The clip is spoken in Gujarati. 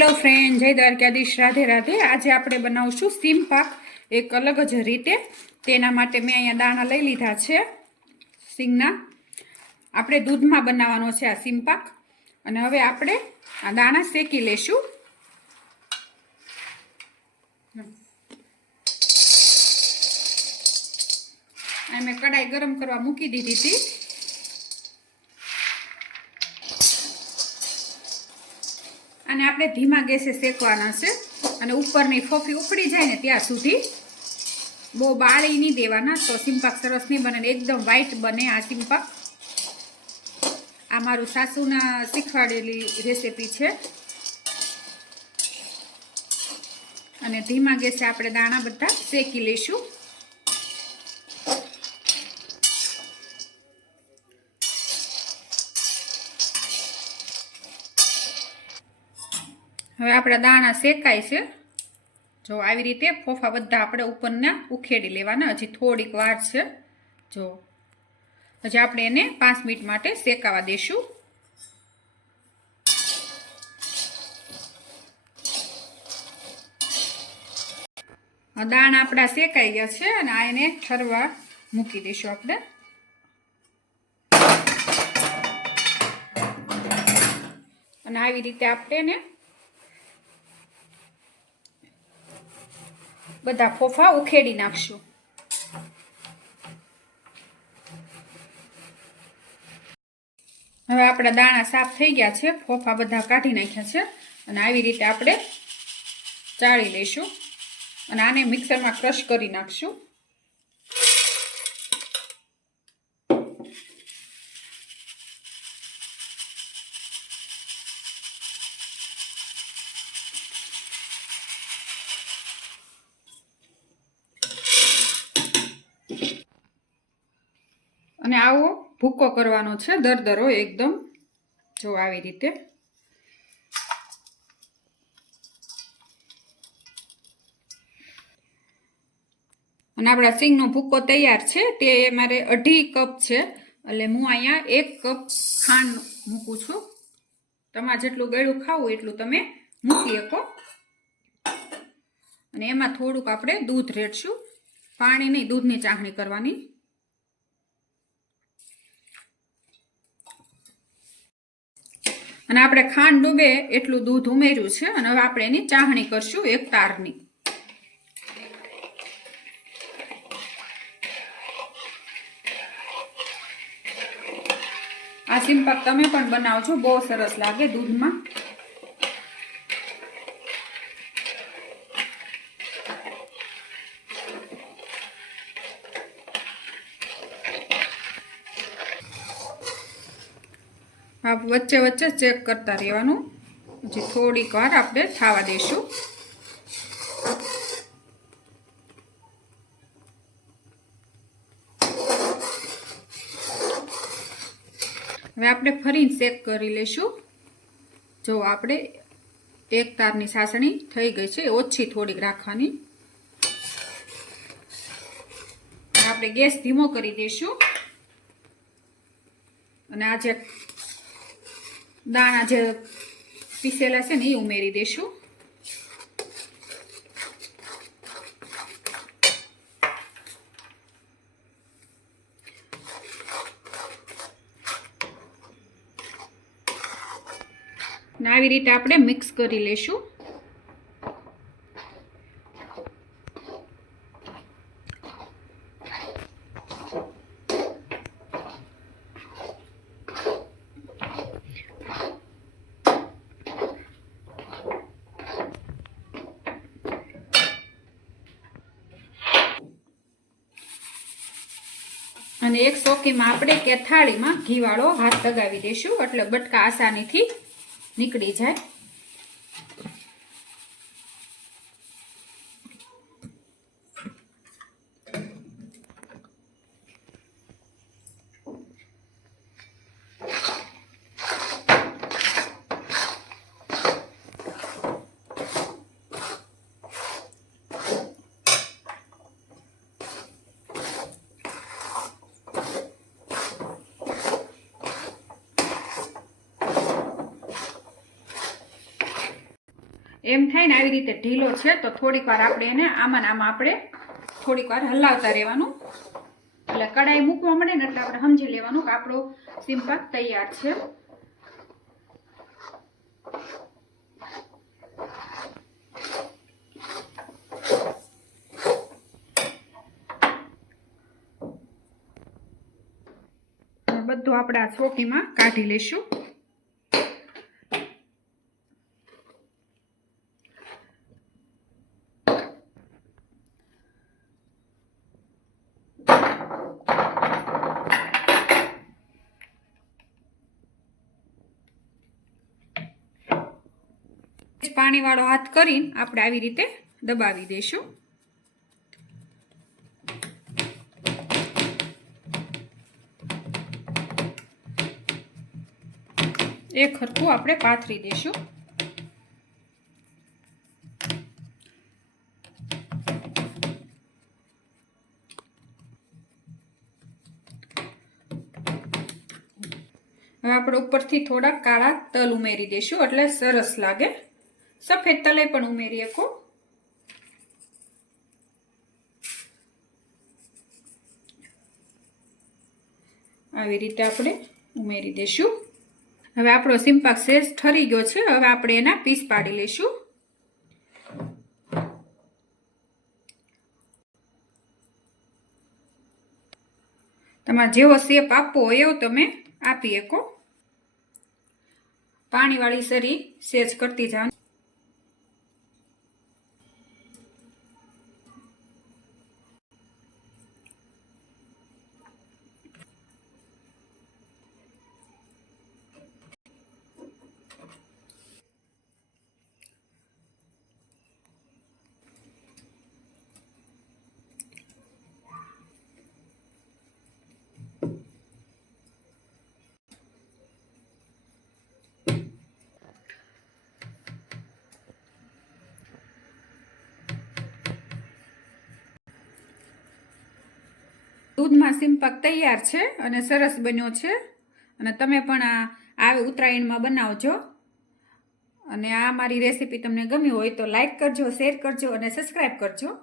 હેલો ફ્રેન્ડ જય દ્વારકાધીશ. રાધે રાધે. આજે આપણે બનાવશું સીમ પાક એક અલગ જ રીતે. તેના માટે મેં અહીંયા દાણા લઈ લીધા છે સિંગના. આપણે દૂધમાં બનાવવાનો છે આ સીમ પાક. અને હવે આપણે આ દાણા શેકી લેશું. મેં કડાઈ ગરમ કરવા મૂકી દીધી હતી. અને આપણે ધીમા ગેસે શેકવાના છે. અને ઉપરની ફોફી ઉકળી જાય ને ત્યાં સુધી બહુ બાળી નહીં દેવાના. તો સિંપાક સરસ નહીં બને એકદમ વ્હાઈટ બને આ સિંપાક આ મારું સાસુના શીખવાડેલી રેસીપી છે. અને ધીમા ગેસે આપણે દાણા બધા શેકી લઈશું. હવે આપણા દાણા શેકાય છે. જો આવી રીતે ફોફા બધા આપણે ઉપરના ઉખેડી લેવાના, હજી થોડીક વાર છે. જો હજી આપણે એને પાંચ મિનિટ માટે શેકાવા દેશું. દાણા આપણા શેકાઈ ગયા છે અને આ એને ઠરવા મૂકી દઈશું આપણે. અને આવી રીતે આપણે એને બધા ફોફા ઉખેડી નાખશું. હવે આપણા દાણા સાફ થઈ ગયા છે. ફોફા બધા કાઢી નાખ્યા છે અને આવી રીતે આપણે ચાળી લઈશું અને આને મિક્સરમાં ક્રશ કરી નાખશું. અને આવો ભૂકો કરવાનો છે, દરદરો એકદમ. જો આવી રીતે. અને આપણા સિંગનો ભૂકો તૈયાર છે, તે મારે અઢી કપ છે, એટલે હું અહીંયા એક કપ ખાંડ મૂકું છું. તમારે જેટલું ગળ્યું ખાવું એટલું તમે મૂકી શકો. અને એમાં થોડુંક આપણે દૂધ રેડશું. પાણી નહીં, દૂધની ચાહણી કરવાની. અને આપણે ખાંડ ડૂબે એટલું દૂધ ઉમેર્યું છે અને હવે આપણે એની ચાહણી કરશું એક તારની. આ સિમ્પક તમે પણ બનાવજો, બહુ સરસ લાગે દૂધમાં. આપ વચ્ચે વચ્ચે ચેક કરતા રહેવાનું. પછી થોડીક વાર આપણે થવા દઈશું હવે આપણે ફરીને ચેક કરી લઈશું. જો આપણે એક તારની સાસણી થઈ ગઈ છે ઓછી થોડીક રાખવાની. આપણે ગેસ ધીમો કરી દઈશું. અને આ જે દાણા જે પીસેલા છે ને એ ઉમેરી દઈશું આવી રીતે આપણે મિક્સ કરી લેશું. અને એક સોકીમાં આપણે કે થાળીમાં ઘીવાળો હાથ લગાવી દઈશું. એટલે બટકા આસાનીથી નીકળી જાય. એમ થાય ને આવી રીતે ઢીલો છે, તો થોડીક વાર આપણે એને આમાં આમાં આપણે થોડીક વાર હલાવતા રહેવાનું. એટલે કડાઈ મૂકવા મળે ને એટલે આપણે સમજી લેવાનું કે આપણો સિંપાક તૈયાર છે. બધું આપણે આ ચોકીમાં કાઢી લઈશું. પાણીવાળો હાથ કરીને આપણે આવી રીતે દબાવી દઈશું. એ ખરખું આપણે પાથરી દઈશું. હવે આપણે ઉપરથી થોડા કાળા તલ ઉમેરી દઈશું, એટલે સરસ લાગે. સફેદ તલે પણ ઉમેરી શકો આવી રીતે આપણે ઉમેરી દઈશું હવે આપણો સિમ્પાક શેષ ઠરી ગયો છે. હવે આપણે એના પીસ પાડી લઈશું. તમારે જેવો શેપ આપવો હોય એવો તમે આપી શકો. પાણીવાળી સરી સેજ કરતી જાઓ. દૂધમાં સિંપાક તૈયાર છે અને સરસ બન્યો છે. અને તમે પણ આ આવે ઉત્તરાયણમાં બનાવજો. અને આ મારી રેસીપી તમને ગમી હોય તો લાઇક કરજો, શેર કરજો અને સબસ્ક્રાઈબ કરજો.